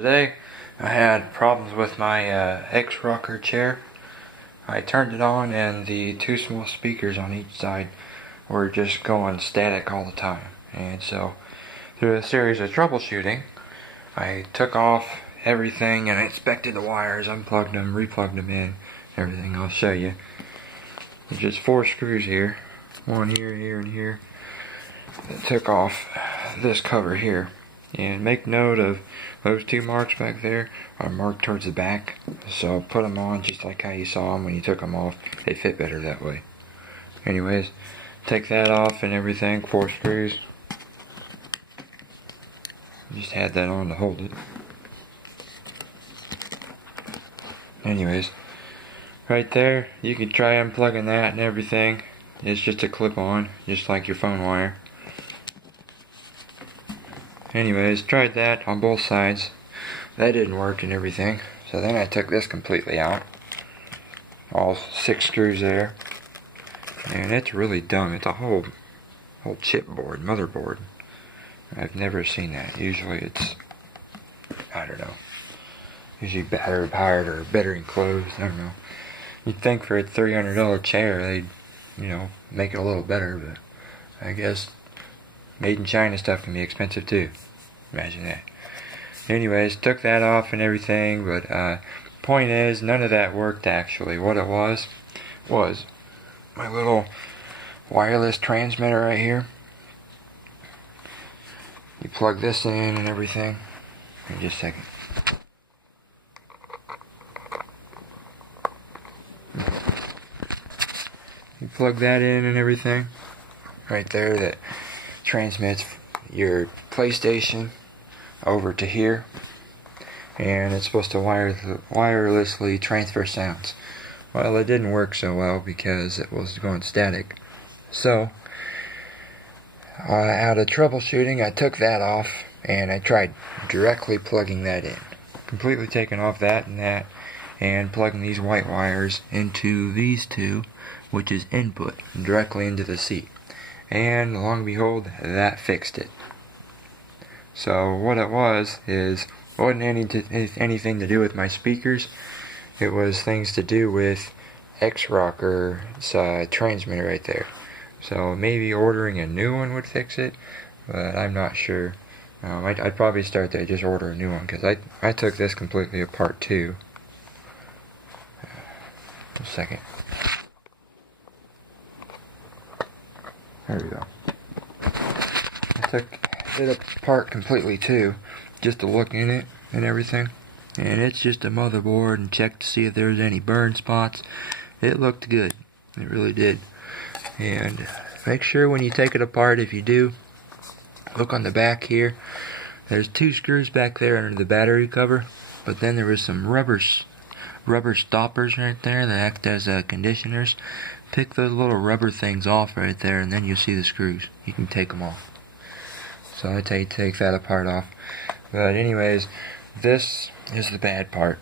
Today I had problems with my X-Rocker chair. I turned it on and the two small speakers on each side were just going static all the time. And so through a series of troubleshooting, I took off everything and I inspected the wires, unplugged them, replugged them in, everything. I'll show you. There's just 4 screws here. One here, here, and here. I took off this cover here. And make note of those 2 marks back there are marked towards the back. So put them on just like how you saw them when you took them off. They fit better that way. Anyways, take that off and everything. 4 screws. Just had that on to hold it. Anyways, right there, you can try unplugging that and everything. It's just a clip on, just like your phone wire. Anyways, tried that on both sides. That didn't work and everything. So then I took this completely out. All 6 screws there. And it's really dumb. It's a whole chipboard, motherboard. I've never seen that. Usually it's, I don't know. Usually battery powered or better enclosed. I don't know. You'd think for a $300 chair they'd, make it a little better, but I guess made in China stuff can be expensive too. Imagine that. Anyways, took that off and everything, but point is, none of that worked actually. What it was my little wireless transmitter right here. You plug this in and everything. Just a second. You plug that in and everything. Right there, that transmits your PlayStation over to here, and it's supposed to wirelessly transfer sounds. Well, it didn't work so well because it was going static. So out of troubleshooting, I took that off and I tried directly plugging that in, completely taking off that and plugging these white wires into these 2, which is input, directly into the seat. And lo and behold, that fixed it. So what it wasn't anything to do with my speakers. It was things to do with X-Rocker's transmitter right there. So maybe ordering a new one would fix it, but I'm not sure. I'd probably start there, just order a new one, because I took this completely apart too. Just a second. There we go. I took it apart completely too, just to look in it and everything. And it's just a motherboard, and check to see if there's any burn spots. It looked good. It really did. And make sure when you take it apart, if you do, look on the back here. There's 2 screws back there under the battery cover, but then there was some rubber stoppers right there that act as conditioners. Pick those little rubber things off right there, and then you'll see the screws. You can take them off. So I take that apart off. But anyways, this is the bad part.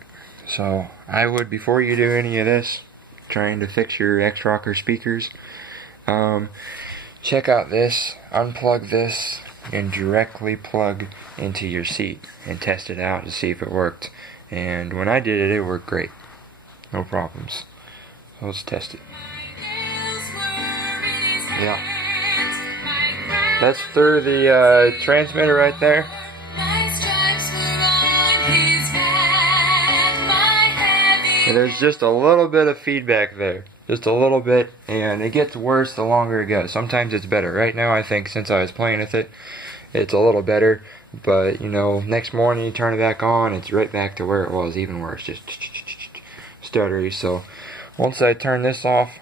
So I would, before you do any of this, trying to fix your X-Rocker speakers, check out this, unplug this, and directly plug into your seat and test it out to see if it worked. And when I did it, it worked great. No problems. So let's test it. Yeah. That's through the transmitter right there. And there's just a little bit of feedback there. Just a little bit, and it gets worse the longer it goes. Sometimes it's better. Right now, I think since I was playing with it, it's a little better. But, next morning you turn it back on, it's right back to where it was, even worse. Just stuttery. So once I turn this off,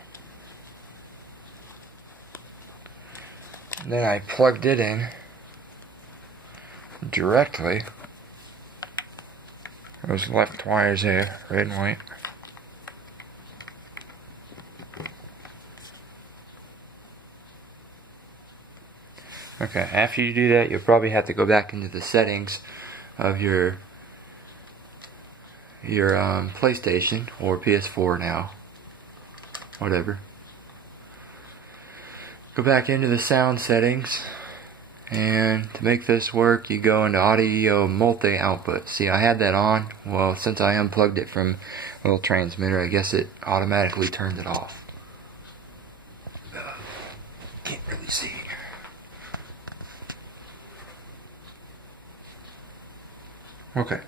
then I plugged it in directly. Those left wires there, red and white. Okay, after you do that, you'll probably have to go back into the settings of your PlayStation or PS4 now, whatever. Go back into the sound settings And to make this work, you go into audio multi-output. See, I had that on. Well, since I unplugged it from a little transmitter, I guess it automatically turned it off. Can't really see. Okay.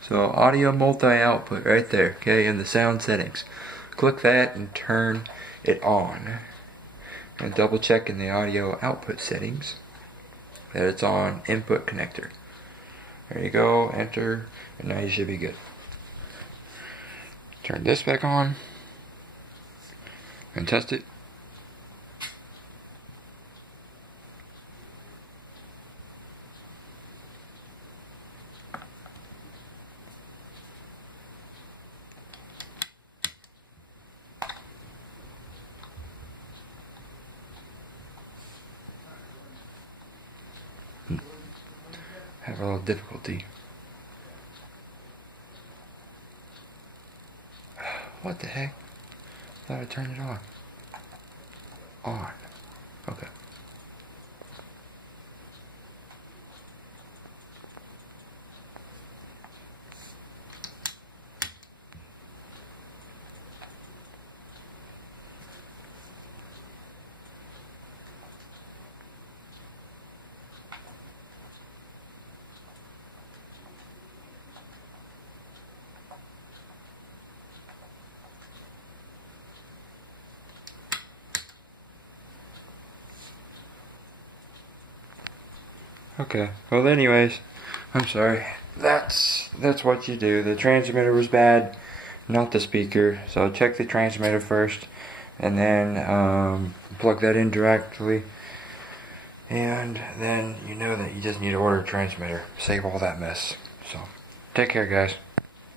So audio multi-output right there, okay, in the sound settings. Click that and turn it on. And double check in the audio output settings that it's on input connector. There you go, enter, and now you should be good. Turn this back on and test it. Have a little difficulty. What the heck? Thought I turned it on. On. Okay. Okay. Well, anyways, I'm sorry. That's what you do. The transmitter was bad, not the speaker. So check the transmitter first, and then plug that in directly. And then you know that you just need to order a transmitter. Save all that mess. So take care, guys.